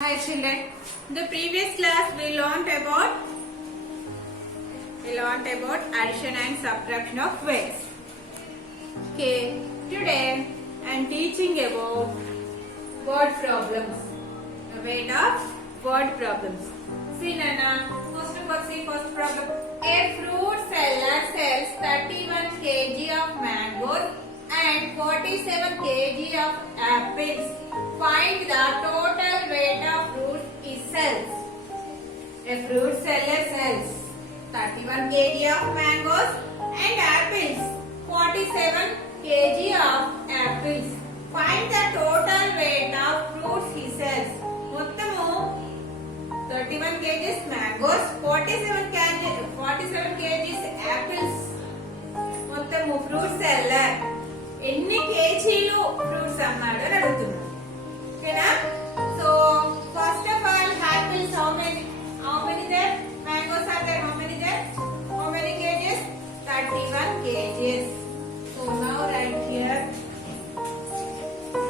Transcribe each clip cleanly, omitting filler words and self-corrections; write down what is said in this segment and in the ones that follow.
Hi children. In the previous class we learnt about addition and subtraction of weights. Okay, today I am teaching about word problems. The weight of word problems. See Nana, first of all see first problem. A fruit seller sells 31 kg of mangoes and 47 kg of apples. Find the total weight of fruit he sells. A fruit seller sells 31 kg of mangoes and apples. 47 kg of apples. Find the total weight of fruits he sells. మొత్తము 31 kgs mangoes, 47 kgs apples. మొత్తము fruit seller ఎన్ని కేజీలు fruits అమ్మాడు అని అడుగుతున్నాడు. ఓకేనా? So first of all apples how many there? Mangoes are there, how many there? How many kgs? 31 kgs. So now write here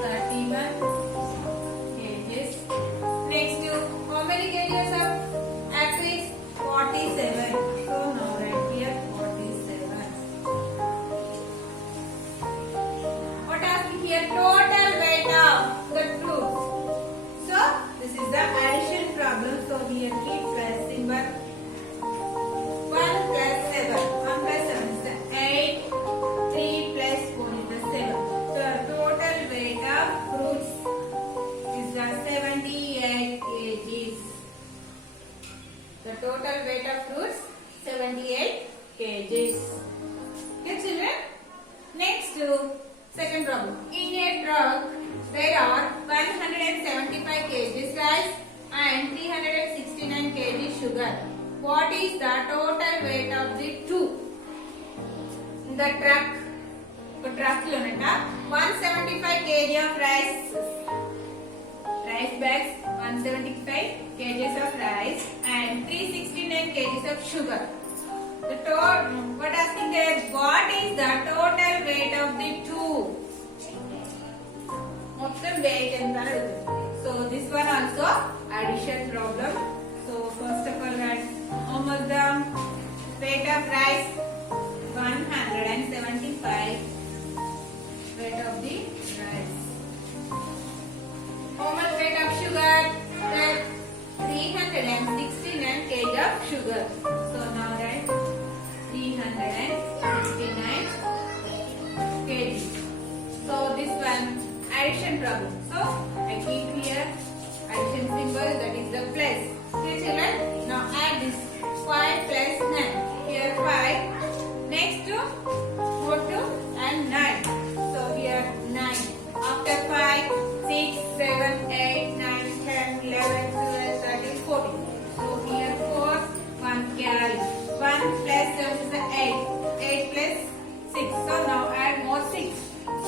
31 kgs. Next, how many kgs of apples? 47. So now write here 47. What asking here? Total weight of the fruits. So this is the addition problem. So here keep plus symbol. 1 plus 7. 1 plus 7 is the 8. 3 plus 4 is the 7. So total weight of fruits is the 78 kgs. The total weight of fruits 78 kgs. Okay children? Next second problem. In a truck there are 175 kgs rice and 369 kg sugar. What is the total weight of the two? In the truck lo nata 175 kg of rice bags, 175 kgs of rice and 369 kgs of sugar. The total, what asking there? What is the total weight of the two? మొత్తం weight ఎంత అడుగుతుంది. So this one also addition problem. So first of all write how much the weight of rice? 175 weight of the rice. How much weight of sugar? 369 kg of sugar. So now write 369 kg. So this one addition problem. So I keep here addition symbol, that is the plus. Okay children? Now add this 5 plus 9. Here 5. Next to go to and 9. So here 9. After 5, 6, 7, 8, 9, 10, 11, 12, 13, 14. So here 4, 1 carry. 1 plus 7 is 8. 8 plus 6. So now add more 6.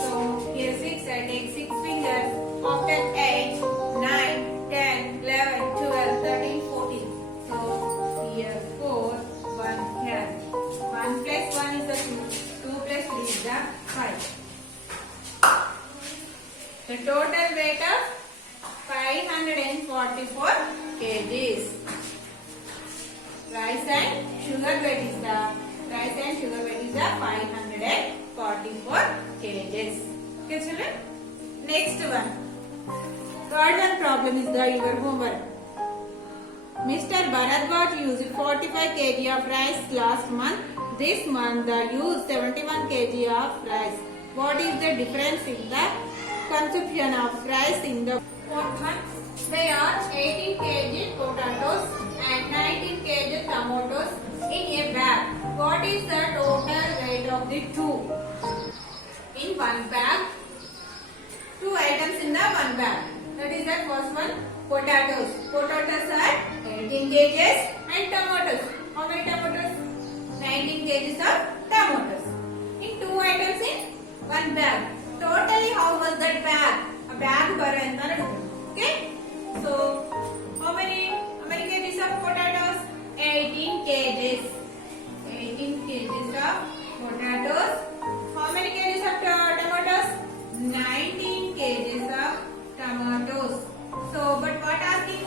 So here 6, I take 6 fingers. After 8, 9, 10, 11, 12, 13, 14. So here 4, 1 carry. 1 plus 1 is the 2. 2 plus 3 is the 5. The total weight of 544 kgs. Rice and sugar weight is the 544 kgs. Okay children? Next one. Third one problem is the your homework. Mr. Bharadwaj used 45 kg of rice last month. This month they used 71 kg of rice. What is the difference in the consumption of rice in the fourth one? There are 18 kg potatoes and 19 kg tomatoes in a bag. What is the total weight of the two? In one bag, two items in the one bag. That is the first one, potatoes. Potatoes are 18 kg and tomatoes. How many tomatoes? 19 kg of tomatoes. In two items in one bag. Totally how was that bag? A bag bara enta adugutunna. Okay? So how many kgs of potatoes? 18 kgs. 18 kgs of potatoes. How many kgs of tomatoes? 19 kgs of tomatoes. So but what asking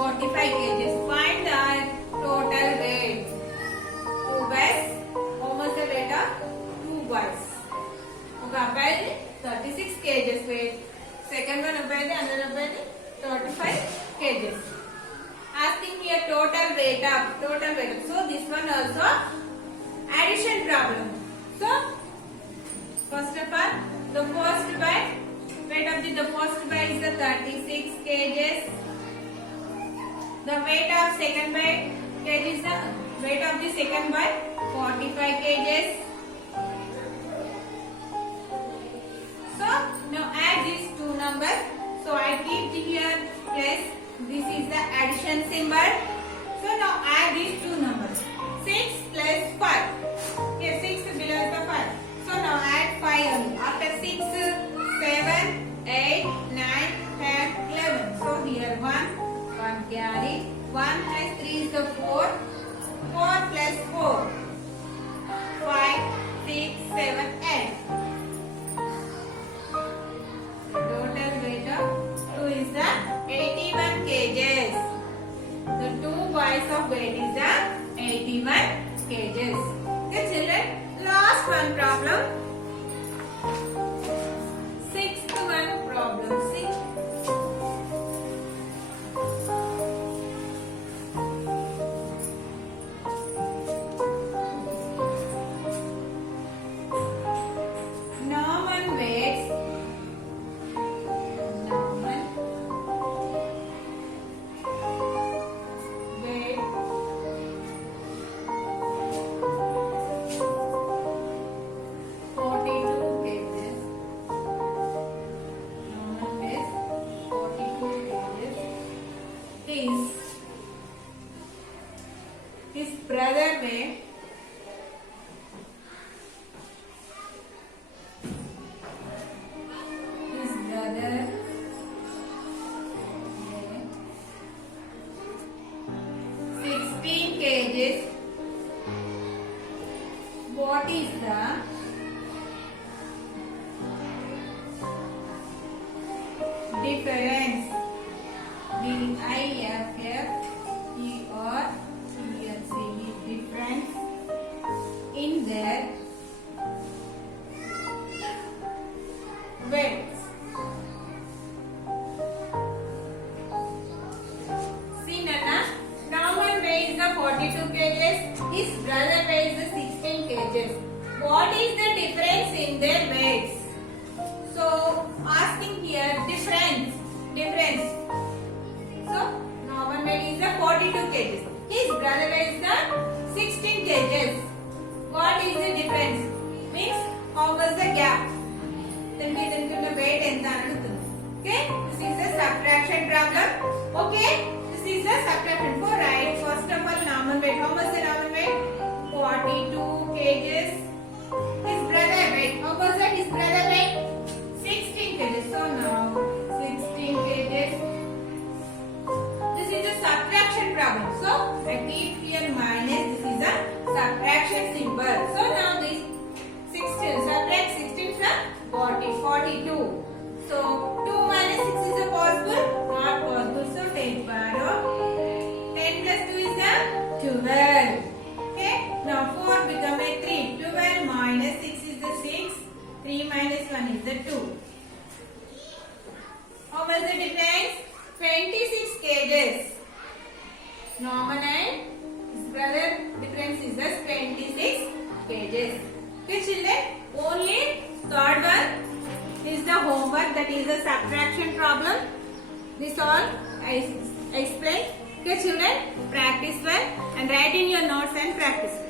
45 kgs. Find the total weight. 2 boys. How much the weight of 2 boys? ఒక అబ్బాయిది 36 kgs weight. Second one అబ్బాయిది another అబ్బాయిది 35 kgs. Asking here total weight up. So this one also addition problem. So first of all, the first boy, weight of the first boy is the 36 kgs. The weight of second boy is the weight of the second boy 45 kgs. So now add these two numbers. So I keep here plus. This is the addition symbol. So now add these two numbers. 6 plus 5. Here 6 below is the 5. So now add 5 only. After 6, 7, 8, 9, 10, 11. So here 1 carry. 1 plus 3 is the 4. 4 plus 4. 5, 6, 7, 8. Total weight of 2 is the 81 kgs. The 2 boys of weight is the 81 kgs. Okay children, last one problem. Sixth one problem. Norman weights 42 his brother weight 16 kgs. What is the difference? Difference in their weights. See Nana, Norman weighs the 42 kgs, his brother weighs the 16 kgs. What is the difference in their weights? So asking here difference. So Norman weight is the 42 kgs. His brother weighs the 16 kgs. What is the difference? Means how was the gap? Then we the weight and the okay. This is the subtraction problem. Okay. This is the subtraction. For right. First of all, Norman weight. How much the Norman weight? 42 kgs. His brother weight. How much that his brother weight? 16 kgs. So now 16 kgs. This is the subtraction problem. So I keep here minus. This is the subtraction symbol. So now this 16. Subtract 16 from 42. So 2 minus 6 is it possible? Not possible. So take power of 10 plus 2 is the 12. Okay. Now 4 become a 3. 12 minus 6 is the 6. 3 minus 1 is the 2. How much the difference? 26 kgs. Norman and his brother difference is the 26 kgs. Okay children, only third one is the homework, that is a subtraction problem. This all I explained. Okay children, practice well and write in your notes and practice well.